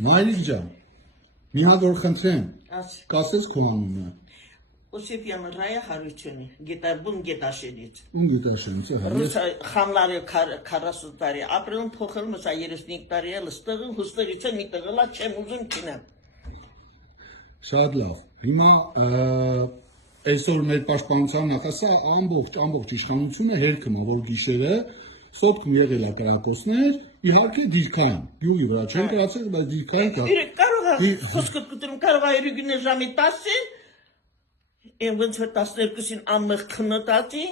Մայրիկ ջան, մի հատ որ խնդրեմ, կասես քո անունը։ Օսիպյան Ռայա Հարությունի, գետաբուն գետաշենից։ Ում գետաշենից է Ռուս խամլարի 40 տարի, ապրելն փոխել մսա 35 տարի է, լստղը հուստղից է մի տղլա չեմ ուզում չինեմ։ Շատ լավ։ Հիմա այսօր մեր պաշտպանության նախասա ամբողջ իշխանությունը հերքում է, որ գիշերը սոտքում եղել է կրակոցներ, իհարկե դիրքային, գյուղի վրա չեն կրացել, բայց դիրքային կա։ Կարող է խոսքը կտրում, կարող է երուգինե ժամի 10-ին, են ոնց որ 12-ին ամեղ քնոտացի,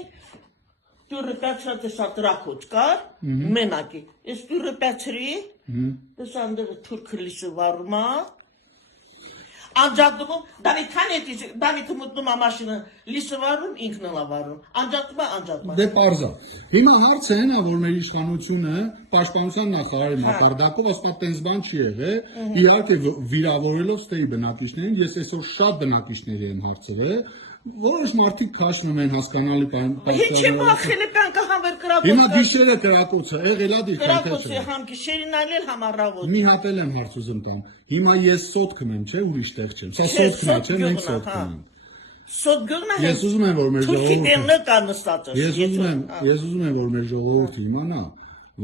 դուրը պյացրած է շատ ռակոց կար, մենակի, ես դուրը պյացրի, դες անդերը թուրքը լիսը վարումա, անջատում, Դավիթը մտնում ամաշինը լիսը վարում, ինքն էլ վարում, անջատում։ Դե պարզա, հիմա հարցը հեն է, որ մեր իշխանությունը պաշտպանության նախարարի մակարդակով ասպատ տենց բան չի եղել, իհարկե վիրավորելով ստեի բնակիչներին, ես այսօր շատ բնակիչների եմ հարցրել, որոշ մարդիկ քաշնում են հասկանալի Հիմա գիշերը կրակոցը, եղել է կրակոցը, համ գիշերին այլ համ առավոտ։ Մի հատ էլ եմ հարց ուզում տամ, հիմա ես սոտքում եմ, չէ, ուրիշ տեղ չեմ, սա սոտքում է, չէ, մենք սոտքում ենք։ Սոտ գողն է, ես ուզում եմ, որ մեր ժողովուրդը իմանա,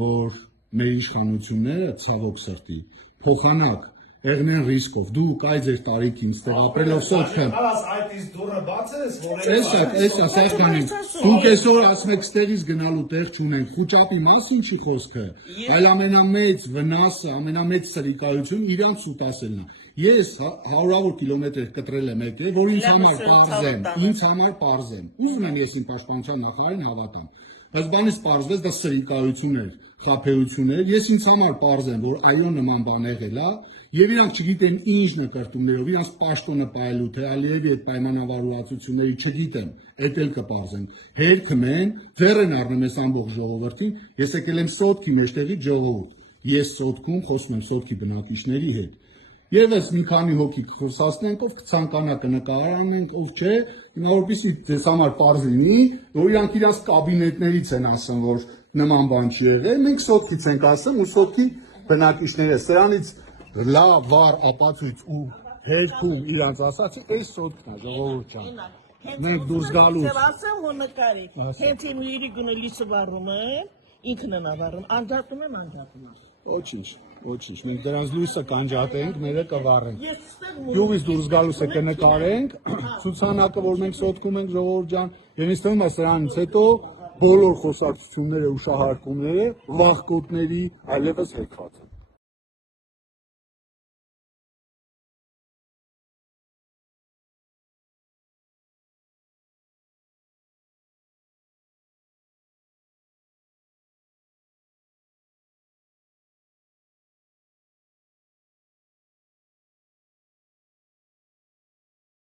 որ մեր իշխանությունները ցավոք սրտի փոխանակ եղնեն ռիսկով, դու կայ ձեր տարիքին ստեղ ապրելով սոտքն։ Այդ իսկ դուրը բաց ես, որ Էսա, սեղկանին, դուք այսօր ասում եք ստեղից գնալու տեղ չունենք, խուճապի մասին չի խոսքը, այլ ամենամեծ վնասը, ամենամեծ սրիկայություն իրանց սուտ ասելն է։ Ես հարյուրավոր կիլոմետր կտրել եմ եկել, որ ինձ համար պարզ եմ, ուզում եմ ես իմ պաշտպանության նախարարին հավատամ, բայց բանից պարզվեց դա սրիկայություն էր, խաբեություն էր, ես ինձ համար պարզ եմ, որ այո նման բան եղել է, եւ իրանք չգիտեն ինչ նկարտումներով, իրանք պաշտոնը պայելու, թե Ալիևի այդ պայմանավորվածությունների չգիտեմ, այդ էլ կպարզեն, հերքում են, ձեռ են առնում ես ամբողջ ժողովրդին, ես եկել եմ սոտքի մեջտեղից ժողովուրդ, ես սոտքում խոսում եմ սոտքի բնակիչների հետ, Եվս մի քանի հոգի կխոսացնենք, ով կցանկանա կնկարանենք, ով չէ, հիմա որպեսզի ձեզ համար պարզ լինի, որ իրանք իրաց կաբինետներից են ասում, որ նման բան չի եղել, մենք սոտքից ենք ասում ու սոտքի բնակիչները, սրանից լավ, վառ, ապացույց ու հերքում իրանց ասացի, այս սոտքն է, ժողովուրդ ջան, մենք դուրս գալուց։ Ասեմ ու նկարի, հենց իմ իրիկունը լիսը վառում եմ, ինքն են ավառում, անջատում եմ։ Ոչինչ, մենք դրանց լույսը կանջատենք, մերը կվառենք։ Գյուղից դուրս գալուց է կնկարենք, ցուցանակը, որ մենք սոտքում ենք ժողովուրդ ջան, եւ ինձ թվում է սրանից հետո բոլոր խոսակցությունները ու շահարկումները վաղկոտների այլևս հեքված։